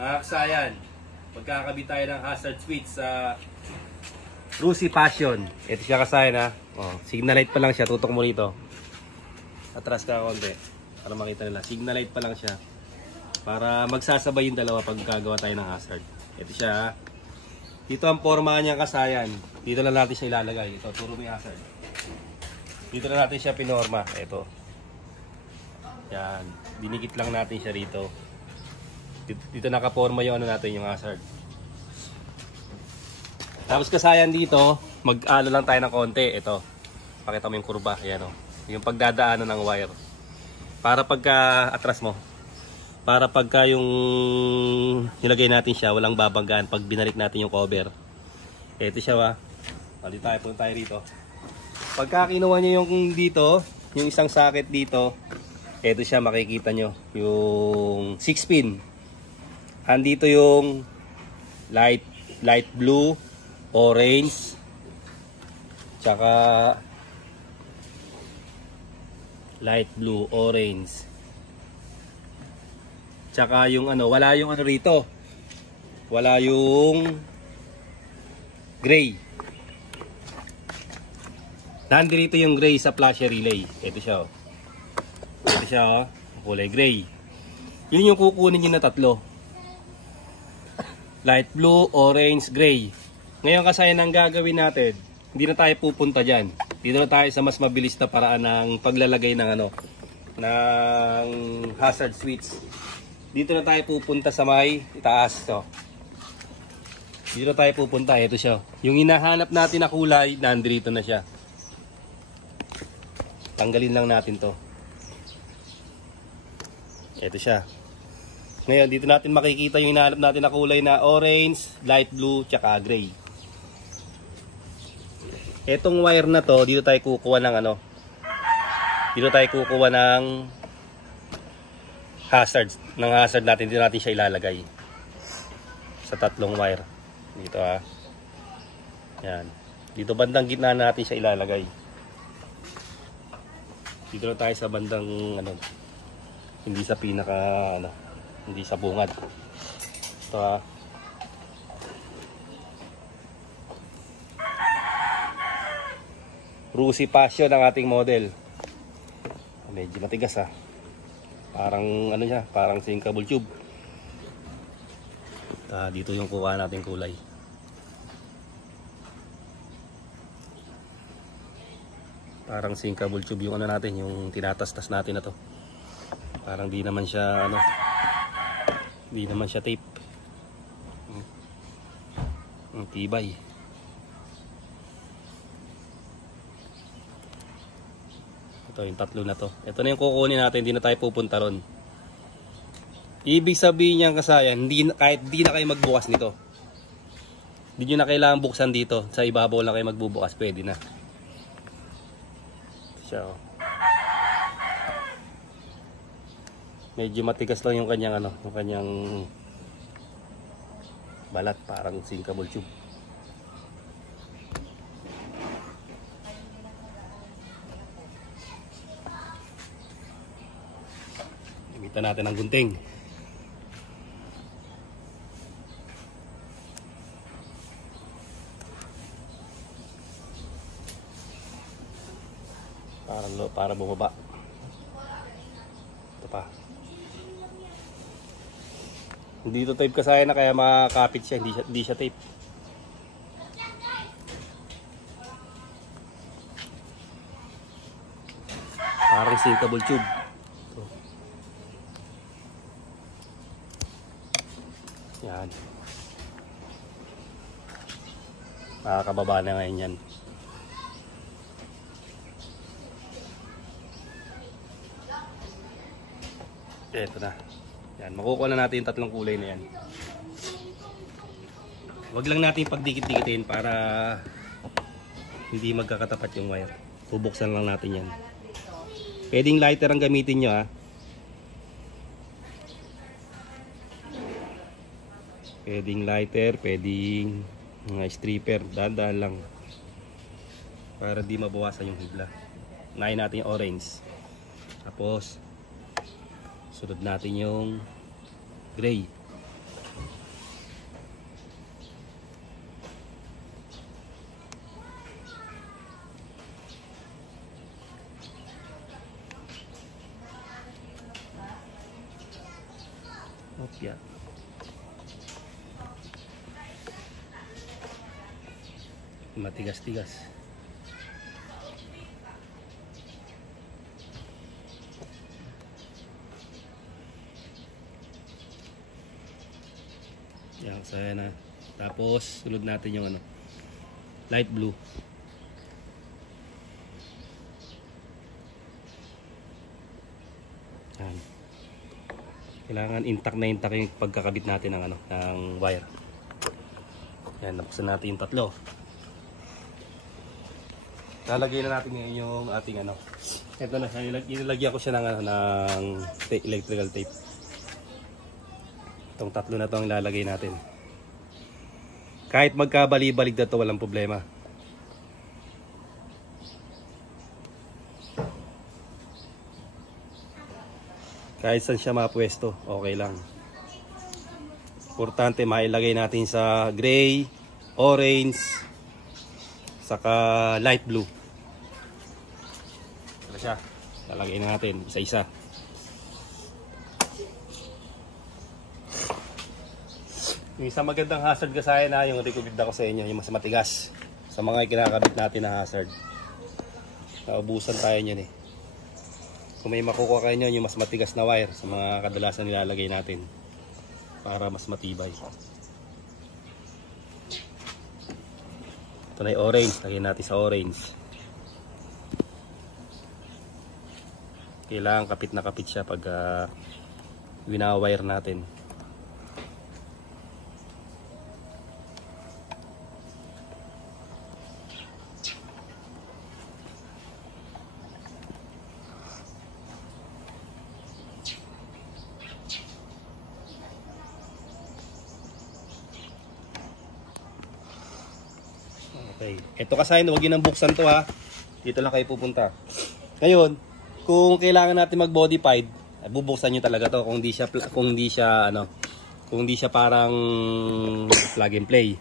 Mga kasayan, magkakabit tayo ng hazard switch sa Rusi Passion. Ito siya kasayan ha. Oh, signal light pa lang siya. Tutok mo rito. Atras ka konti para makita nila. Signal light pa lang siya. Para magsasabay yung dalawa pag gagawa tayo ng hazard. Ito siya ha. Dito ang forma niya kasayan. Dito lang natin siya ilalagay. Ito, turo mo yung hazard. Dito na natin siya pinorma. Ito. Yan. Dinikit lang natin siya rito. Dito nakaporma yung ano natin, yung hazard. Tapos kasayan dito, mag-ano lang tayo ng konti. Ito. Pakita mo yung kurba. Ayan o. Yung pagdadaanan ng wire. Para pagka atras mo. Para pagka yung nilagay natin siya, walang babanggaan pag binarik natin yung cover. Ito siya wa. Palit tayo, punta tayo rito. Pagka kinuha nyo yung dito, yung isang socket dito, ito siya makikita nyo. Yung 6 pin. Andito yung light blue, orange, tsaka light blue, orange. Tsaka yung ano, wala yung ano rito. Wala yung gray. Nandito yung gray sa flasher relay. Ito siya oh. Ito siya oh, kulay gray. Yun yung kukunin nyo na tatlo. Light blue, orange, gray. Ngayon kasi ang gagawin natin, hindi na tayo pupunta dyan. Dito na tayo sa mas mabilis na paraan ng paglalagay ng ano, ng hazard switch. Dito na tayo pupunta sa may itaas. So, dito na tayo pupunta. Ito siya. Yung hinahanap natin na kulay, nandito na siya. Tanggalin lang natin to. Ito siya. Ngayon, dito natin makikita yung hinahanap natin na kulay na orange, light blue, tsaka gray. Etong wire na to, dito tayo kukuha ng ano. Dito tayo kukuha ng hazard. Ng hazard natin, dito natin siya ilalagay. Sa tatlong wire. Dito ha. Yan. Dito bandang gitna natin siya ilalagay. Dito na tayo sa bandang ano. Hindi sa pinaka ano. Hindi sa bungad. Ito ha. Rusi Passion ang ating model. Medyo matigas ha. Parang ano siya, parang sinkable tube. Dito yung kuha nating kulay. Parang sinkable tube yung ano natin, yung tinatastas natin na to. Parang di naman siya ano, di naman siya tape. Ang tibay. Ito yung tatlo na to. Ito na yung kukunin natin, hindi na tayo pupunta ron. Ibig sabihin niyan kasayan, kahit di na kayo magbukas nito. Hindi nyo na kailangan buksan dito. Sa ibabaw lang kayo magbubukas, pwede na. Siya oh. Medyo matigas lang yung kanyang ano, yung kanyang balat, parang sinkable tube. Gamitan natin ng gunting. Para bumaba. Ito pa. Hindi ito tape kasaya na kaya makakapit siya, hindi siya tape. Parang sinkable tube. So. Yan. Makakababa na ngayon yan. Ito na. Yan, makukuha na natin yung tatlong kulay na yan. Huwag lang natin pagdikit-dikitin para hindi magkakatapat yung wire. Bubuksan lang natin yan. Pwedeng lighter ang gamitin nyo ha. Pwedeng lighter, pwedeng mga stripper. Dahan-dahan lang. Para di mabawasan yung hibla. Unahin natin yung orange. Tapos sunod natin yung gray. Opya. Matigas-tigas. Yan, saya na. Tapos sunod natin yung ano, light blue. Yan. Kailangan intact na intact yung pagkakabit natin ng ano, ng wire. Yan, nabuksan natin yung tatlo. Lalagay na natin ngayon yung ating ano. Ito na, inilagyan ko siya ng ano, ng electrical tape. Itong tatlo na to ang ilalagay natin. Kahit magkabali-balig na to, walang problema. Kahit saan siya mapwesto, okay lang. Importante mailagay natin sa gray, orange, saka light blue. Ito siya. Lalagay na natin isa-isa. Yung isang magandang hazard kasaya na yung recommend ko sa inyo, yung mas matigas sa mga kinakabit natin na hazard. Naubusan tayo niyan eh. Kung may makukuha kayo nyo, yung mas matigas na wire sa mga kadalasan nilalagay natin para mas matibay. Ito na yung orange, lagyan natin sa orange. Kailangan kapit na kapit siya pag winawire natin. Okay. Ito kasi huwag yun ang buksan to ha. Dito lang kayo pupunta. Ngayon, kung kailangan natin mag-modified, bubuksan niyo talaga to kung hindi siya parang plug and play.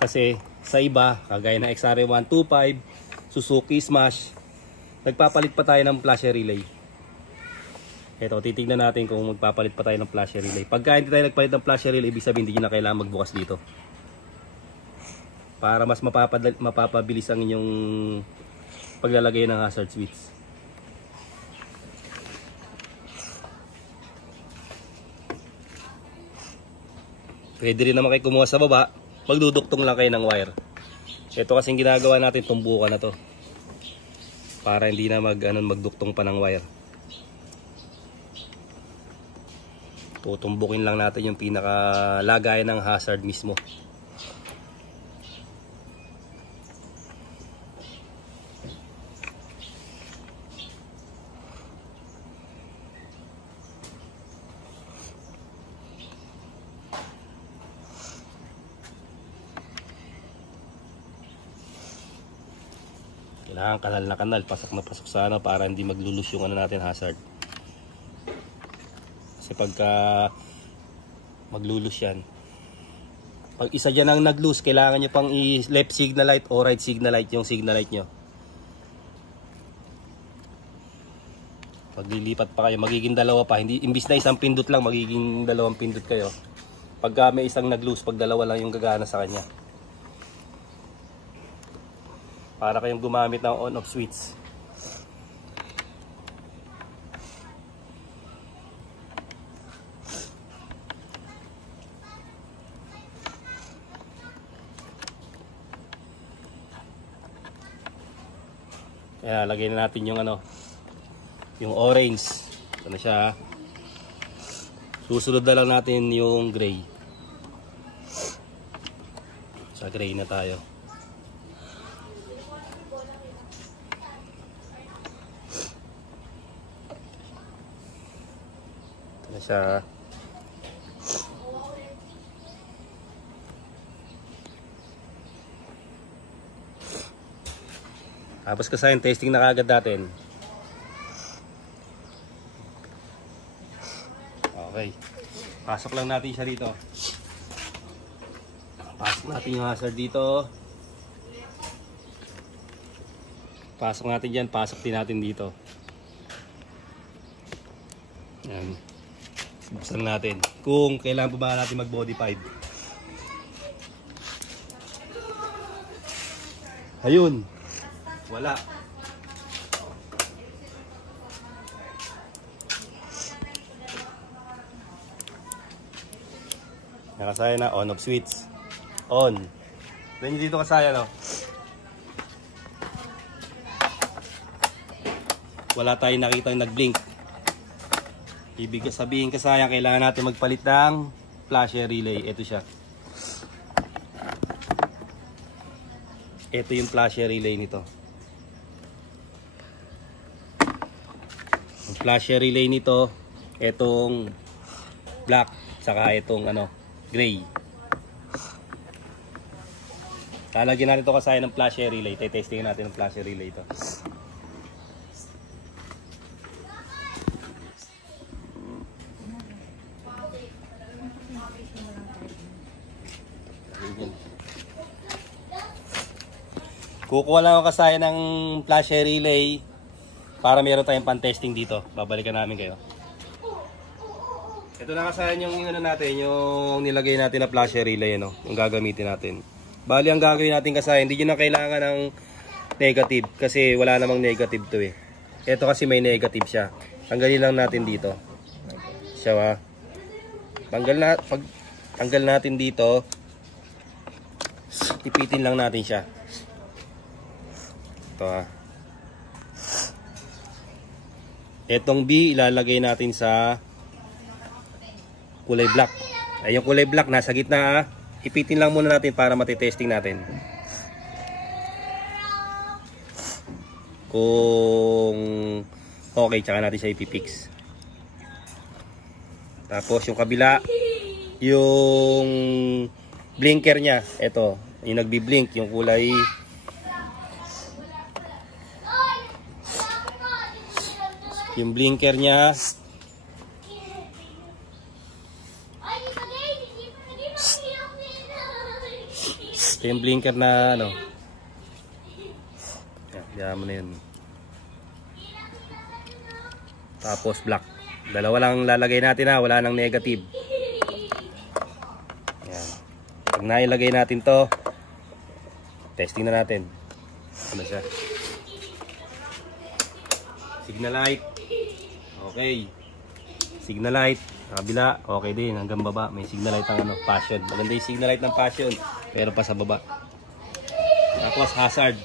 Kasi sa iba, kagaya ng XR 125, Suzuki Smash, nagpapalit pa tayo ng flasher relay. Ito, titignan natin kung magpapalit pa tayo ng flasher relay. Pagka hindi tayo nagpalit ng flasher relay, ibig sabihin hindi nyo na kailangan magbukas dito. Para mas mapapabilis ang inyong paglalagay ng hazard switch. Pwede rin naman kayo kumuha sa baba, magduduktong lang kayo ng wire. Ito kasing ginagawa natin, tumbukan na to. Para hindi na magduktong pa ng wire. Tutumbukin lang natin yung pinakalagayan ng hazard mismo. Kailangan kanal na kanal, pasok na pasok sa ano para hindi maglulus yung ano natin hazard. Kasi pagka maglulus yan, pag isa dyan ang naglus, kailangan nyo pang i-left signal light o right signal light yung signal light nyo. Pag lilipat pa kayo, magiging dalawa pa. Hindi, imbis na isang pindot lang, magiging dalawang pindot kayo. Pagka may isang naglus, pag dalawa lang yung gagana sa kanya. Para kayong gumamit ng on-off switch. Kaya lagay na natin yung ano, yung orange. Ito na siya. Susunod na lang natin yung gray. Sa gray na tayo. Siya. Tapos kasi yung testing na kagad natin. Okay. Pasok lang natin siya dito. Pasok natin yung hazard dito. Pasok natin dyan. Pasok din natin dito. Yan. Buksan natin. Kung kailangan pa ba natin mag-modified. Ayun. Wala. Nakasaya na. On, off switch. On. Then dito kasaya, no? Wala tayong nakita yung nag-blink. Ibig sabihin kasaya, kailangan natin magpalit ng flasher relay. Ito siya. Ito yung flasher relay nito. Ang flasher relay nito, itong black, saka itong gray. Lalagyan natin ito kasaya ng flasher relay. Testingin natin ng flasher relay ito. Kukuha lang ako kasaya ng flasher relay para meron tayong pan-testing dito. Babalikan namin kayo. Ito na kasaya yung natin, yung nilagay natin na flasher relay, yung gagamitin natin. Bali, ang gagawin natin kasaya, hindi nyo na kailangan ng negative kasi wala namang negative to eh. Ito kasi may negative siya. Tanggalin lang natin dito. Siya tanggal natin dito. Ipitin lang natin siya. Ito Etong B ilalagay natin sa kulay black. Ay yung kulay black nasa gitna. Ipitin lang muna natin para matitesting natin. Kung okay, tsaka natin siya ipipix. Tapos yung kabila, yung blinker niya, ito, yung nagbi-blink, yung kulay yung blinker niya. Ito yung blinker na diyan mo na yun. Tapos black. Dalawa lang lalagay natin wala nang negative. Yan. Pag nailagay natin to, testing na natin. Ano siya? Signal light. Okay. Signal light. Kabila, okay din. Hanggang baba, may signal light ng passion. Maganda yung signal light ng passion. Pero pa sa baba. Tapos hazard.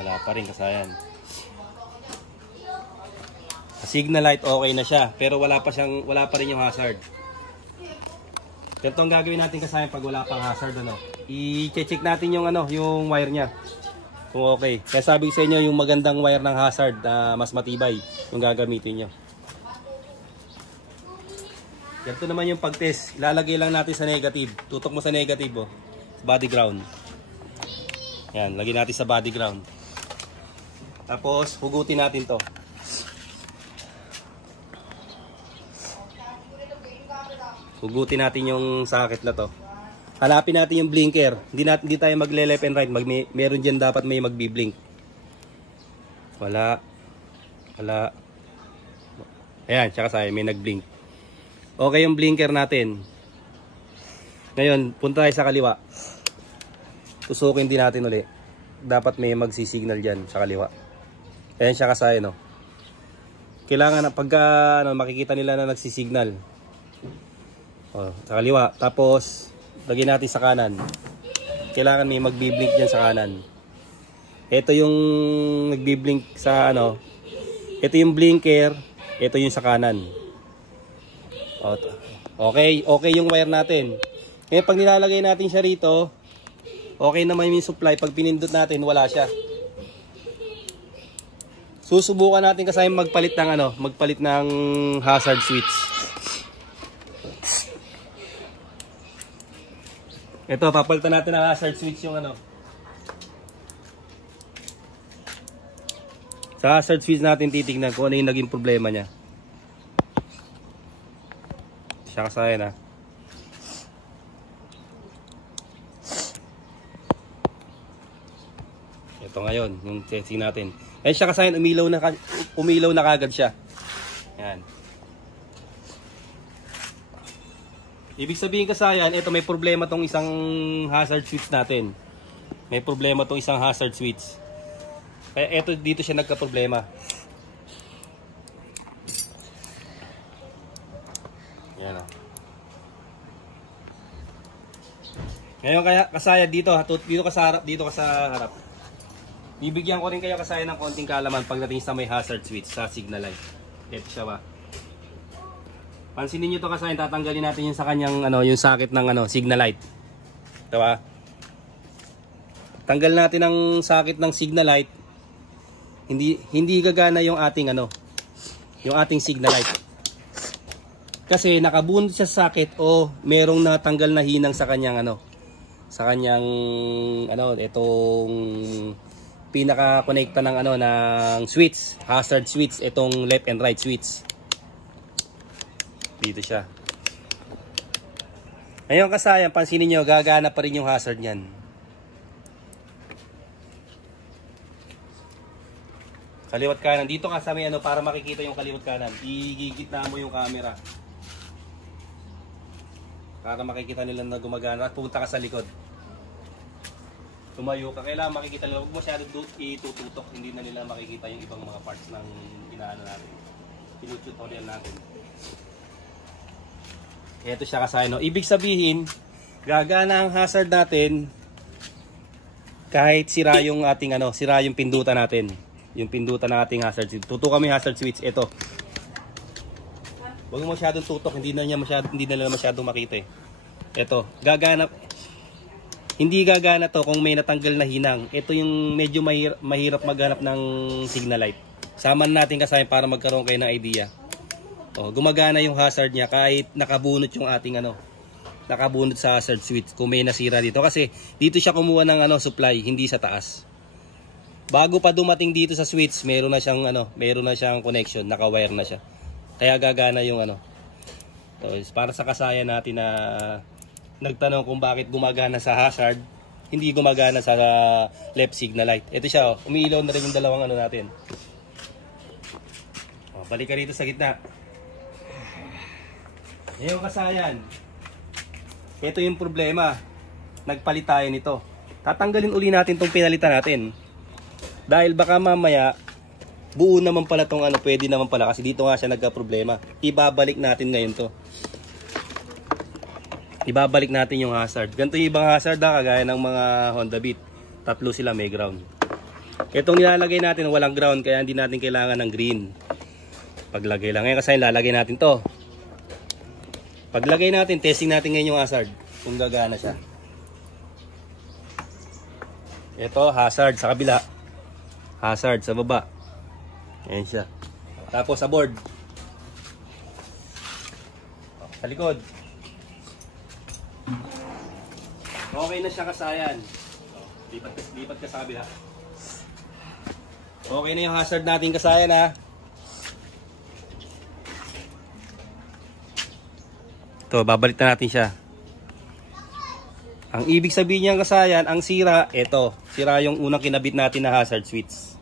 Wala pa rin kasayan. Signal light okay na siya. Pero wala pa rin yung hazard. Ganito ang gagawin natin kasayan pag wala pang hazard. I-check natin yung yung wire niya. Kung okay. Kaya sabi ko sa inyo, yung magandang wire ng hazard na mas matibay yung gagamitin nyo. Ganito naman yung pag-test. Ilalagay lang natin sa negative. Tutok mo sa negative, body ground. Yan, lagay natin sa body ground. Tapos, hugutin natin to. Hugutin natin yung socket na to. Hanapin natin yung blinker. Hindi tayo magle-left and right. Meron dyan dapat may magbi-blink. Wala. Ayan, tsaka sa'yo, may nag-blink. Okay yung blinker natin. Ngayon, punta tayo sa kaliwa. Tusukin din natin ulit. Dapat may magsisignal dyan sa kaliwa. Ayan siya kasaya, Kailangan na pagka makikita nila na nagsisignal. Sa kaliwa. Tapos, lagyan natin sa kanan. Kailangan may magbi-blink dyan sa kanan. Ito yung nagbi-blink sa ito yung blinker. Ito yung sa kanan. Okay yung wire natin. Kaya pag nilalagay natin siya rito, okay naman yung supply. Pag pinindot natin, wala siya. Susubukan natin kasi magpalit ng hazard switch. Ito, papalitan natin ng hazard switch yung Sa hazard switch natin titignan kung ano yung naging problema niya. Siya kasaya Ito ngayon, yung testing natin. Ayan siya kasayan, umilaw na kagad siya. Yan. Ibig sabihin kasayan, ito may problema tong isang hazard switch natin. May problema tong isang hazard switch. Kaya ito dito siya nagka-problema. Yan o. Ngayon kaya kasaya dito ka sa harap. Bibigyan ko rin kayo kasaya ng konting kalaman pagdating sa may hazard switch sa signal light. Ito siya ba? Pansinin niyo to kasaya, tatanggalin natin yung sa kanyang yung socket ng signal light. Ito ba? Tanggal natin ang socket ng signal light. Hindi gagana yung ating yung ating signal light. Kasi nakabunod siya sa socket o merong natanggal na hinang sa kanyang itong pinaka-connecta ng switch, hazard switch, itong left and right switch. Dito siya. Ngayon kasayan, pansinin nyo, gagana pa rin yung hazard niyan. Kaliwat kanan. Dito ka sa may para makikita yung kaliwat kanan. Igigitna mo yung camera. Para makikita nila na gumagana at pupunta ka sa likod. Tumayo ka, kailangan makikita nila. Huwag masyado itututok, hindi na nila makikita yung ibang mga parts ng inaano natin. Pinututorial natin. Ito siya kasayan. Ibig sabihin, gagana ang hazard natin kahit sira yung ating sira yung pindutan natin. Yung pindutan ng ating hazard switch. Tutukan kami hazard switch. Ito. Huwag mo masyadong tutok, hindi na nila masyadong makita eh. Ito, gagana. Hindi gagana to kung may natanggal na hinang. Ito yung medyo mahirap maghanap ng signal light. Saman natin kasama para magkaroon kayo ng idea. Gumagana yung hazard niya kahit nakabunot yung ating nakabunot sa hazard switch kung may nasira dito. Kasi dito siya kumuha ng supply, hindi sa taas. Bago pa dumating dito sa switch, meron na siyang connection, naka-wire na siya. Kaya gagana yung para sa kasayan natin na nagtanong kung bakit gumagana sa hazard, hindi gumagana sa left signal light. Ito siya, umiilaw na rin yung dalawang natin. Balik ka rito sa gitna. Ngayon kasayan, ito yung problema. Nagpalit tayo nito. Tatanggalin uli natin itong pinalitan natin. Dahil baka mamaya, buo naman pala itong pwede naman pala. Kasi dito nga siya nagka-problema. Ibabalik natin ngayon to. Ibabalik natin yung hazard. Ganito yung ibang hazard kagaya ng mga Honda Beat. Tatlo sila may ground. Itong nilalagay natin walang ground kaya hindi natin kailangan ng green. Paglagay lang. Ngayon kasi lalagay natin to. Paglagay natin, testing natin ngayon yung hazard. Kung gagana siya. Ito, hazard sa kabila. Hazard sa baba. Ayan siya. Tapos sa board. Sa likod. Okay na siya kasayan. Lipat ka sa kabila. Okay na yung hazard natin kasayan ha. Ito, babalik na natin siya. Ang ibig sabihin niyan kasayan, ang sira, ito. Sira yung unang kinabit natin na hazard switch.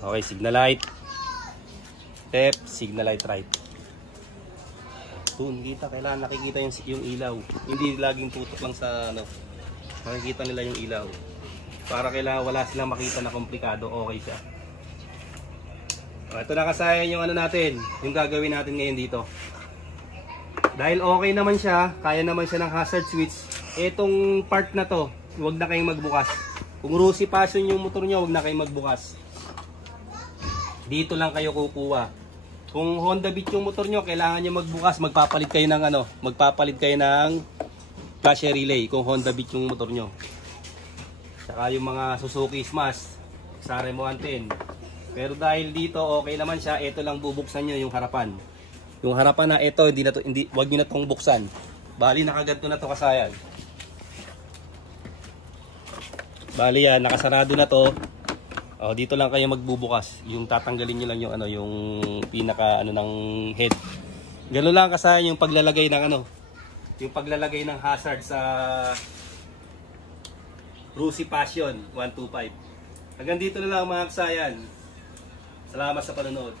Okay, signal light. Left, signal light right. Doon kita, kailangan nakikita yung ilaw. Hindi laging tutok lang sa makikita nila yung ilaw. Para kailangan wala silang makita na komplikado, okay siya. Ito na kasayan yung natin, yung gagawin natin ngayon dito. Dahil okay naman siya, kaya naman siya ng hazard switch. Etong part na to, huwag na kayong magbukas. Kung Rusi Passion yung motor nyo, huwag na kayong magbukas. Dito lang kayo kukuha. Kung Honda Beat yung motor nyo, kailangan nyo magbukas, magpapalit kayo ng flash relay kung Honda Beat yung motor nyo. Saka yung mga Suzuki Smash, Xare 110. Pero dahil dito okay naman siya, ito lang bubuksan nyo yung harapan. Yung harapan na ito, wag niyo na tong buksan. Bali nakaganto na to kasayan. Bali yan, nakasarado na to. Dito lang kayo magbubukas. Yung tatanggalin niyo lang yung yung pinaka ng head. Ganoon lang kasayan yung paglalagay ng yung paglalagay ng hazard sa Rusi Passion 125. Hanggang dito na lang mga aksayan. Salamat sa panonood.